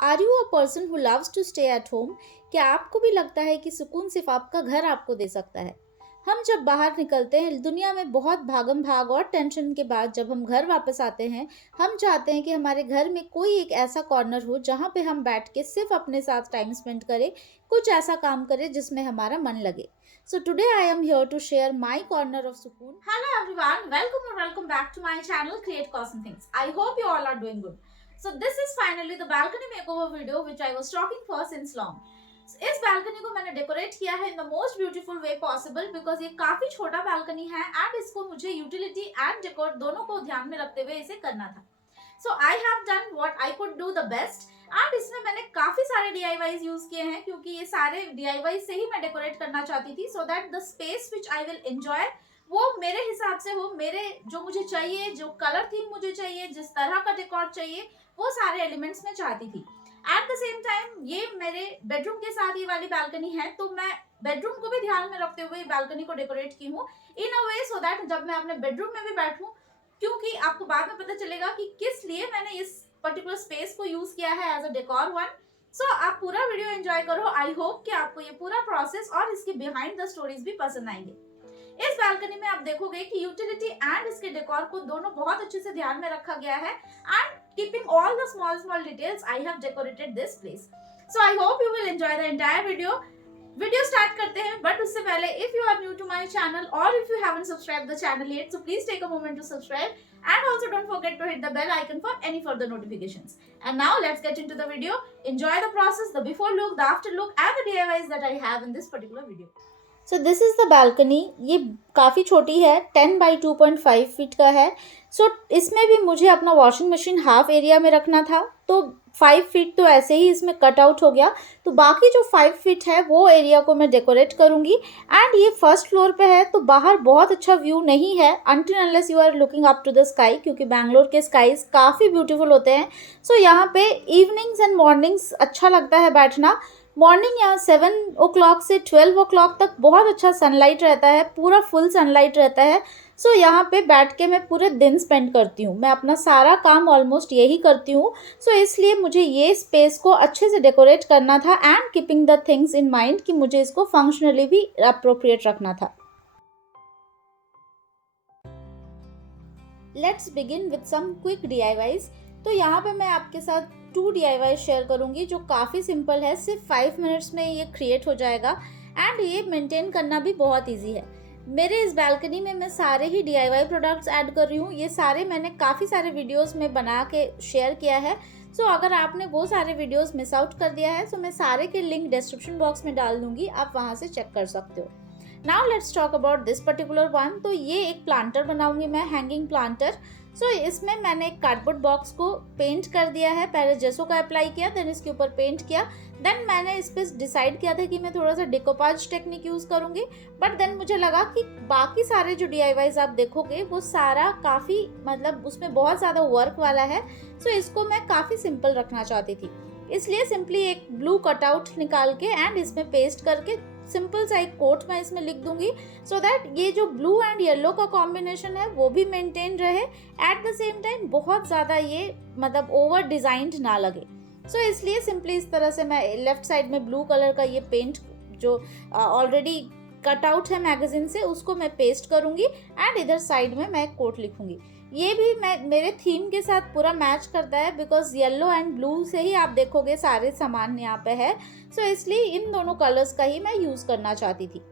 Are you a person who loves to stay at home? क्या आपको भी लगता है कि सुकून सिर्फ आपका घर आपको दे सकता है? हम जब बाहर निकलते हैं दुनिया में बहुत भागम भाग और टेंशन के बाद जब हम घर वापस आते हैं, हम चाहते हैं कि हमारे घर में कोई एक ऐसा कॉर्नर हो जहाँ पे हम बैठ के सिर्फ अपने साथ टाइम स्पेंड करें, कुछ ऐसा काम करें जिसमें हमारा मन लगे। So today I am here to share my corner of सुकून। Hello everyone, welcome back to my channel create cosm things. I hope you all are doing good. So this is finally the balcony makeover video which I was talking for since long. इस balcony को मैंने decorate किया है in the most beautiful way possible because ये काफी छोटा balcony है and इसको मुझे यूटिलिटी एंड डेकोर दोनों को ध्यान में रखते हुए इसे करना था। So I have done what I could do the best and इसमें मैंने काफी सारे DIYs यूज किए हैं क्योंकि ये सारे DIYs से ही मैं डेकोरेट करना चाहती थी so that the space which I will enjoy वो मेरे हिसाब से हो, मेरे जो मुझे चाहिए, जो कलर थीम मुझे चाहिए, जिस तरह का डेकोर चाहिए, वो सारे एलिमेंट्स में चाहती थी। एट द सेम टाइम ये मेरे बेडरूम के साथ ये वाली बालकनी है तो मैं बेडरूम को भी ध्यान में रखते हुए बालकनी को डेकोरेट की हूँ इन अ वे सो दैट जब मैं अपने बेडरूम में भी बैठूं, क्योंकि आपको बाद में पता चलेगा कि किस लिए मैंने इस पर्टिकुलर स्पेस को यूज किया है एज अ डेकोर वन। सो आप पूरा वीडियो एंजॉय करो। आई होप कि आपको ये पूरा प्रोसेस और इसके बिहाइंड द स्टोरीज भी पसंद आएंगे। इस बालकनी में आप देखोगे कि यूटिलिटी एंड इसके डेकोर को दोनों बहुत अच्छे से ध्यान में रखा गया है and keeping all the small details I have decorated this place. So I hope you will enjoy the entire video start करते हैं, बट उससे पहले if you are new to my channel और if you haven't subscribe the channel yet, so please take a moment to subscribe and also don't forget to hit the bell icon for any further notifications. And now let's get into the video. Enjoy the process, the before look, the after look and the DIYs that I have in this particular video. So this is the balcony. ये काफ़ी छोटी है, 10 by 2.5 feet का है। सो इसमें भी मुझे अपना वॉशिंग मशीन हाफ एरिया में रखना था तो 5 फीट तो ऐसे ही इसमें कट आउट हो गया, तो बाकी जो 5 फीट है वो एरिया को मैं डेकोरेट करूँगी। एंड ये फर्स्ट फ्लोर पे है तो बाहर बहुत अच्छा व्यू नहीं है until unless you are looking up to the sky, क्योंकि बैंगलोर के स्काईज काफ़ी ब्यूटीफुल होते हैं। सो यहाँ पे इवनिंग्स एंड मॉर्निंग्स अच्छा लगता है बैठना। मॉर्निंग यहाँ 7 o'clock से 12 o'clock तक बहुत अच्छा सनलाइट रहता है, पूरा फुल सनलाइट रहता है। सो यहाँ पे बैठ के मैं पूरे दिन स्पेंड करती हूँ, मैं अपना सारा काम ऑलमोस्ट यही करती हूँ। सो इसलिए मुझे ये स्पेस को अच्छे से डेकोरेट करना था and keeping the things in mind कि मुझे इसको फंक्शनली भी अप्रोप्रिएट रखना था। Let's begin with some quick DIYs। तो यहाँ पे मैं आपके साथ 2 DIY शेयर करूँगी जो काफ़ी सिंपल है, सिर्फ 5 मिनट्स में ये क्रिएट हो जाएगा एंड ये मेंटेन करना भी बहुत इजी है। मेरे इस बालकनी में मैं सारे ही DIY प्रोडक्ट्स ऐड कर रही हूँ, ये सारे मैंने काफ़ी सारे वीडियोस में बना के शेयर किया है। सो अगर आपने वो सारे वीडियोस मिस आउट कर दिया है तो मैं सारे के लिंक डिस्क्रिप्शन बॉक्स में डाल दूँगी, आप वहाँ से चेक कर सकते हो। Now let's talk about this particular one. तो ये एक प्लांटर बनाऊंगी मैं, हैंगिंग प्लांटर। सो इसमें मैंने एक कार्डबोर्ड बॉक्स को पेंट कर दिया है, पहले जेसो का अप्लाई किया, देन इसके ऊपर पेंट किया, देन मैंने इस पर डिसाइड किया था कि मैं थोड़ा सा डिकोपाज टेक्निक यूज़ करूँगी। बट देन मुझे लगा कि बाकी सारे जो DIYs आप देखोगे वो सारा काफ़ी मतलब उसमें बहुत ज़्यादा वर्क वाला है। सो इसको मैं काफ़ी सिंपल रखना चाहती थी, इसलिए सिंपली एक ब्लू कटआउट निकाल के एंड इसमें पेस्ट करके सिंपल सा एक कोट मैं इसमें लिख दूंगी सो दैट ये जो ब्लू एंड येलो का कॉम्बिनेशन है वो भी मेंटेन रहे, एट द सेम टाइम बहुत ज़्यादा ये मतलब ओवर डिजाइंड ना लगे। सो इसलिए सिंपली इस तरह से मैं लेफ्ट साइड में ब्लू कलर का ये पेंट जो ऑलरेडी कट आउट है मैगजीन से उसको मैं पेस्ट करूंगी एंड इधर साइड में मैं एक कोट लिखूंगी। ये भी मैं मेरे थीम के साथ पूरा मैच करता है बिकॉज येलो एंड ब्लू से ही आप देखोगे सारे सामान यहाँ पे है। सो इसलिए इन दोनों कलर्स का ही मैं यूज़ करना चाहती थी।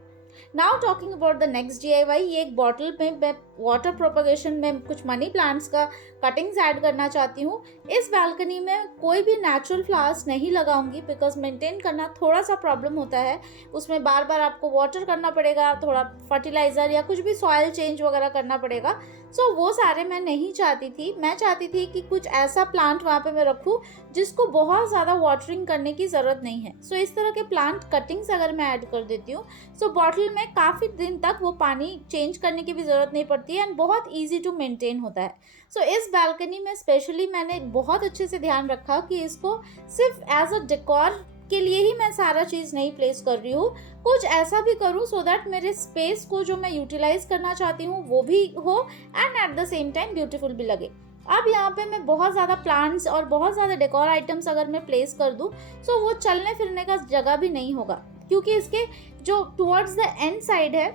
Now talking about the next DIY, ये एक बॉटल में मैं वाटर प्रोपगेशन में कुछ मनी प्लांट्स का कटिंग्स ऐड करना चाहती हूँ। इस बालकनी में कोई भी नेचुरल फ्लावर्स नहीं लगाऊंगी बिकॉज मेंटेन करना थोड़ा सा प्रॉब्लम होता है, उसमें बार बार आपको वाटर करना पड़ेगा, थोड़ा फर्टिलाइज़र या कुछ भी सॉइल चेंज वगैरह करना पड़ेगा। सो वो सारे मैं नहीं चाहती थी, मैं चाहती थी कि कुछ ऐसा प्लांट वहाँ पे मैं रखूँ जिसको बहुत ज़्यादा वाटरिंग करने की ज़रूरत नहीं है। सो इस तरह के प्लांट कटिंग्स अगर मैं ऐड कर देती हूँ सो बॉटल में काफ़ी दिन तक वो पानी चेंज करने की भी ज़रूरत नहीं पड़ती है एंड बहुत ईजी टू मेंटेन होता है। सो इस बालकनी में स्पेशली मैंने बहुत अच्छे से ध्यान रखा कि इसको सिर्फ एज अ डेकोर के लिए ही मैं सारा चीज़ नहीं प्लेस कर रही हूँ, कुछ ऐसा भी करूँ सो दैट मेरे स्पेस को जो मैं यूटिलाइज करना चाहती हूँ वो भी हो and at the same time beautiful भी लगे। अब यहाँ पे मैं बहुत ज़्यादा प्लांट्स और बहुत ज़्यादा डेकोर आइटम्स अगर मैं प्लेस कर दूँ तो वो चलने फिरने का जगह भी नहीं होगा, क्योंकि इसके जो टुवर्ड्स द एंड साइड है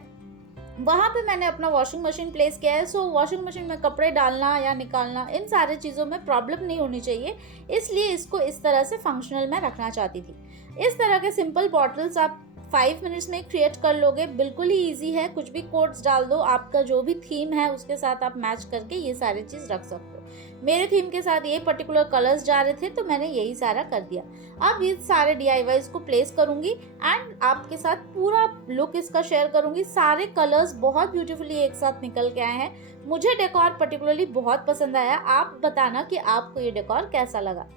वहाँ पे मैंने अपना वॉशिंग मशीन प्लेस किया है। सो वॉशिंग मशीन में कपड़े डालना या निकालना, इन सारे चीज़ों में प्रॉब्लम नहीं होनी चाहिए, इसलिए इसको इस तरह से फंक्शनल में रखना चाहती थी। इस तरह के सिंपल बॉटल्स आप 5 मिनट्स में क्रिएट कर लोगे, बिल्कुल ही ईजी है। कुछ भी कोट्स डाल दो, आपका जो भी थीम है उसके साथ आप मैच करके ये सारी चीज़ रख सकते हो। मेरे थीम के साथ ये पर्टिकुलर कलर्स जा रहे थे तो मैंने यही सारा कर दिया। अब ये सारे DIYs को प्लेस करूंगी एंड आपके साथ पूरा लुक इसका शेयर करूंगी। सारे कलर्स बहुत ब्यूटीफुली एक साथ निकल के आए हैं। मुझे डेकोर पर्टिकुलरली बहुत पसंद आया। आप बताना कि आपको ये डेकोर कैसा लगा।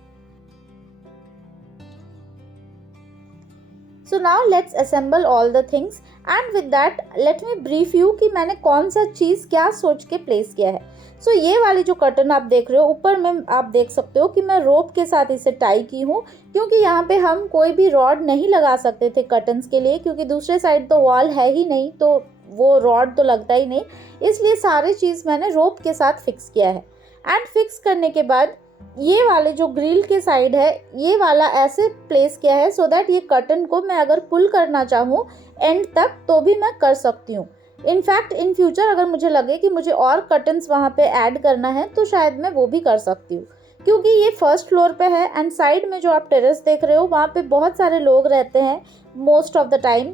So now let's assemble all the things and with that let me brief you कि मैंने कौन सा चीज़ क्या सोच के प्लेस किया है। So ये वाली जो कर्टन आप देख रहे हो ऊपर में आप देख सकते हो कि मैं रोप के साथ इसे टाई की हूँ, क्योंकि यहाँ पे हम कोई भी रॉड नहीं लगा सकते थे कर्टन्स के लिए, क्योंकि दूसरे साइड तो वॉल है ही नहीं तो वो रॉड तो लगता ही नहीं, इसलिए सारी चीज़ मैंने रोप के साथ फिक्स किया है। एंड फिक्स करने के बाद ये वाले जो ग्रिल के साइड है ये वाला ऐसे प्लेस किया है सो दैट ये कर्टन को मैं अगर पुल करना चाहूँ एंड तक तो भी मैं कर सकती हूँ। इनफैक्ट इन फ्यूचर अगर मुझे लगे कि मुझे और कर्टन्स वहाँ पे ऐड करना है तो शायद मैं वो भी कर सकती हूँ, क्योंकि ये फर्स्ट फ्लोर पे है एंड साइड में जो आप टेरेस देख रहे हो वहाँ पे बहुत सारे लोग रहते हैं मोस्ट ऑफ द टाइम,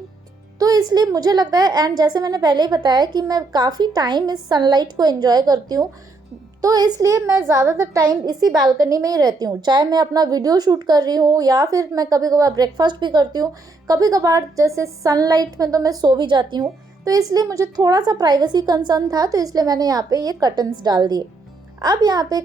तो इसलिए मुझे लगता है एंड जैसे मैंने पहले ही बताया कि मैं काफ़ी टाइम इस सनलाइट को एंजॉय करती हूँ, तो इसलिए मैं ज़्यादातर टाइम इसी बालकनी में ही रहती हूँ। चाहे मैं अपना वीडियो शूट कर रही हूँ या फिर मैं कभी कभार ब्रेकफास्ट भी करती हूँ, कभी कभार जैसे सनलाइट में तो मैं सो भी जाती हूँ, तो इसलिए मुझे थोड़ा सा प्राइवेसी कंसर्न था, तो इसलिए मैंने यहाँ पे ये कर्टन्स डाल दिए। अब यहाँ पे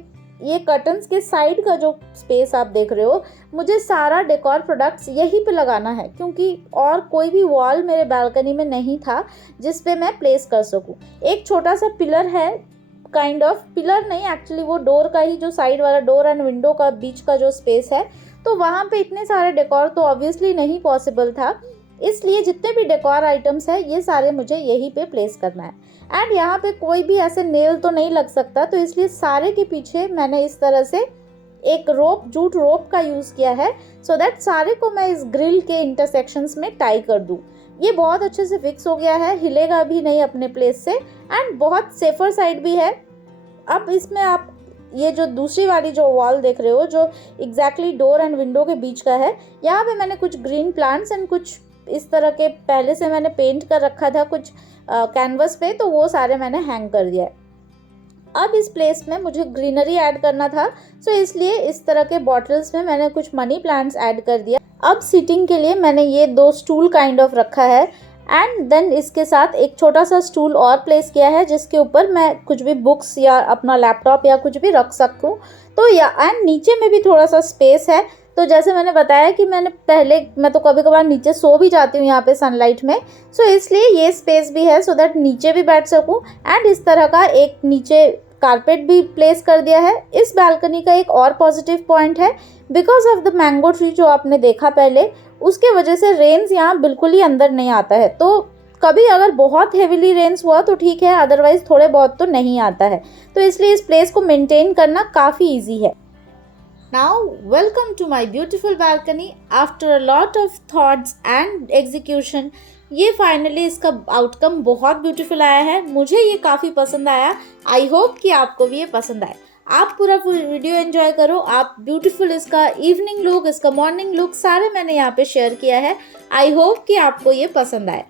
ये कर्टन्स के साइड का जो स्पेस आप देख रहे हो, मुझे सारा डेकोर प्रोडक्ट्स यहीं पे लगाना है, क्योंकि और कोई भी वॉल मेरे बालकनी में नहीं था जिस पे मैं प्लेस कर सकूँ। एक छोटा सा पिलर है, काइंड ऑफ पिलर नहीं एक्चुअली वो डोर का ही, जो साइड वाला डोर एंड विंडो का बीच का जो स्पेस है, तो वहाँ पे इतने सारे डेकोर तो ऑब्वियसली नहीं पॉसिबल था, इसलिए जितने भी डेकोर आइटम्स है ये सारे मुझे यहीं पे प्लेस करना है। एंड यहाँ पे कोई भी ऐसे नेल तो नहीं लग सकता, तो इसलिए सारे के पीछे मैंने इस तरह से एक रोप, जूट रोप का यूज़ किया है सो दैट सारे को मैं इस ग्रिल के इंटरसेक्शंस में टाई कर दूँ। ये बहुत अच्छे से फिक्स हो गया है, हिलेगा भी नहीं अपने प्लेस से एंड बहुत सेफर साइड भी है। अब इसमें आप ये जो दूसरी वाली जो वॉल देख रहे हो जो एग्जैक्टली डोर एंड विंडो के बीच का है, यहाँ पे मैंने कुछ ग्रीन प्लांट्स एंड कुछ इस तरह के पहले से मैंने पेंट कर रखा था कुछ कैनवस पे, तो वो सारे मैंने हैंग कर दिया है। अब इस प्लेस में मुझे ग्रीनरी ऐड करना था, सो इसलिए इस तरह के बॉटल्स में मैंने कुछ मनी प्लांट्स ऐड कर दिया। अब सीटिंग के लिए मैंने ये 2 स्टूल काइंड ऑफ रखा है एंड देन इसके साथ एक छोटा सा स्टूल और प्लेस किया है जिसके ऊपर मैं कुछ भी बुक्स या अपना लैपटॉप या कुछ भी रख सकूँ। तो या एंड नीचे में भी थोड़ा सा स्पेस है, तो जैसे मैंने बताया कि मैं तो कभी कभार नीचे सो भी जाती हूँ यहाँ पे सनलाइट में, सो इसलिए ये स्पेस भी है सो दैट नीचे भी बैठ सकूँ। एंड इस तरह का एक नीचे कारपेट भी प्लेस कर दिया है। इस बालकनी का एक और पॉजिटिव पॉइंट है, because of the mango tree जो आपने देखा पहले, उसके वजह से रेन्स यहाँ बिल्कुल ही अंदर नहीं आता है। तो कभी अगर बहुत हेविली रेन्स हुआ तो ठीक है, अदरवाइज थोड़े बहुत तो नहीं आता है, तो इसलिए इस प्लेस को मेंटेन करना काफ़ी ईजी है। Now welcome to my beautiful balcony. After a lot of thoughts and execution, ये फाइनली इसका आउटकम बहुत ब्यूटीफुल आया है। मुझे ये काफ़ी पसंद आया। आई होप कि आपको भी ये पसंद आए। आप पूरा वीडियो एंजॉय करो। आप ब्यूटीफुल इसका इवनिंग लुक, इसका मॉर्निंग लुक सारे मैंने यहाँ पे शेयर किया है। आई होप कि आपको ये पसंद आए।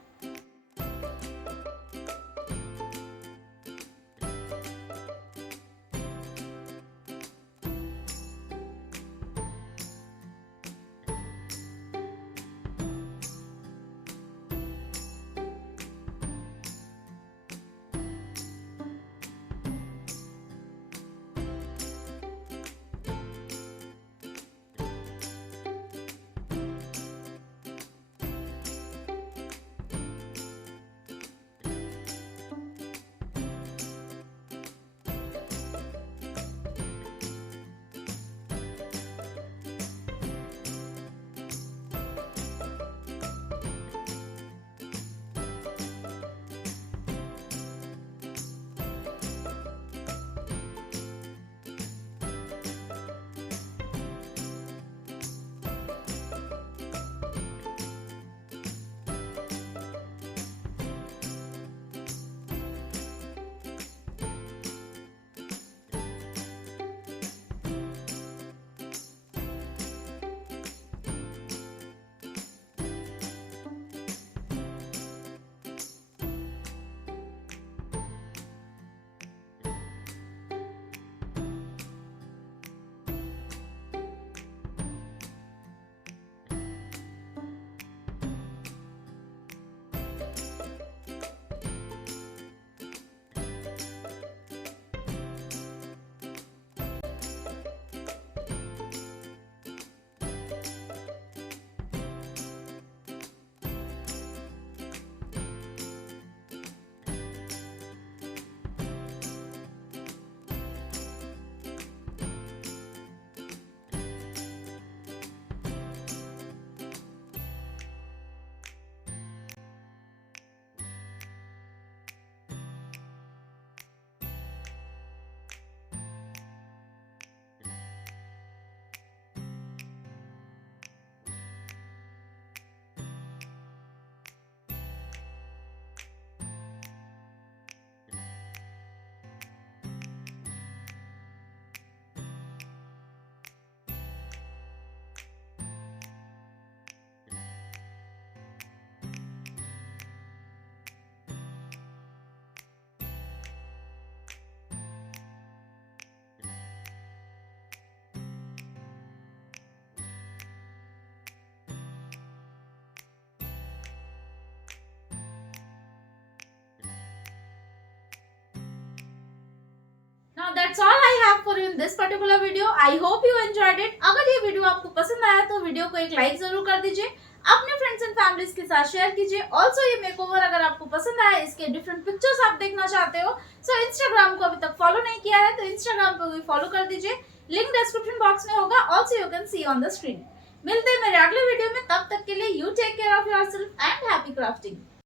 that's all I have for you in this particular video. I hope you enjoyed it. अगर ये वीडियो आपको पसंद आया तो वीडियो को एक लाइक जरूर कर दीजिए, अपने फ्रेंड्स एंड फैमिलीज के साथ शेयर कीजिए। ऑल्सो ये मेकओवर अगर आपको पसंद आया, इसके डिफरेंट पिक्चर्स आप देखना चाहते हो, सो इंस्टाग्राम को अभी तक फॉलो नहीं किया है तो इंस्टाग्राम को भी फॉलो कर दीजिए, लिंक डिस्क्रिप्शन बॉक्स में होगा। Also you can see on the screen. मिलते हैं मेरे अगले वीडियो में, तब तक के लिए you take care of yourself and happy crafting.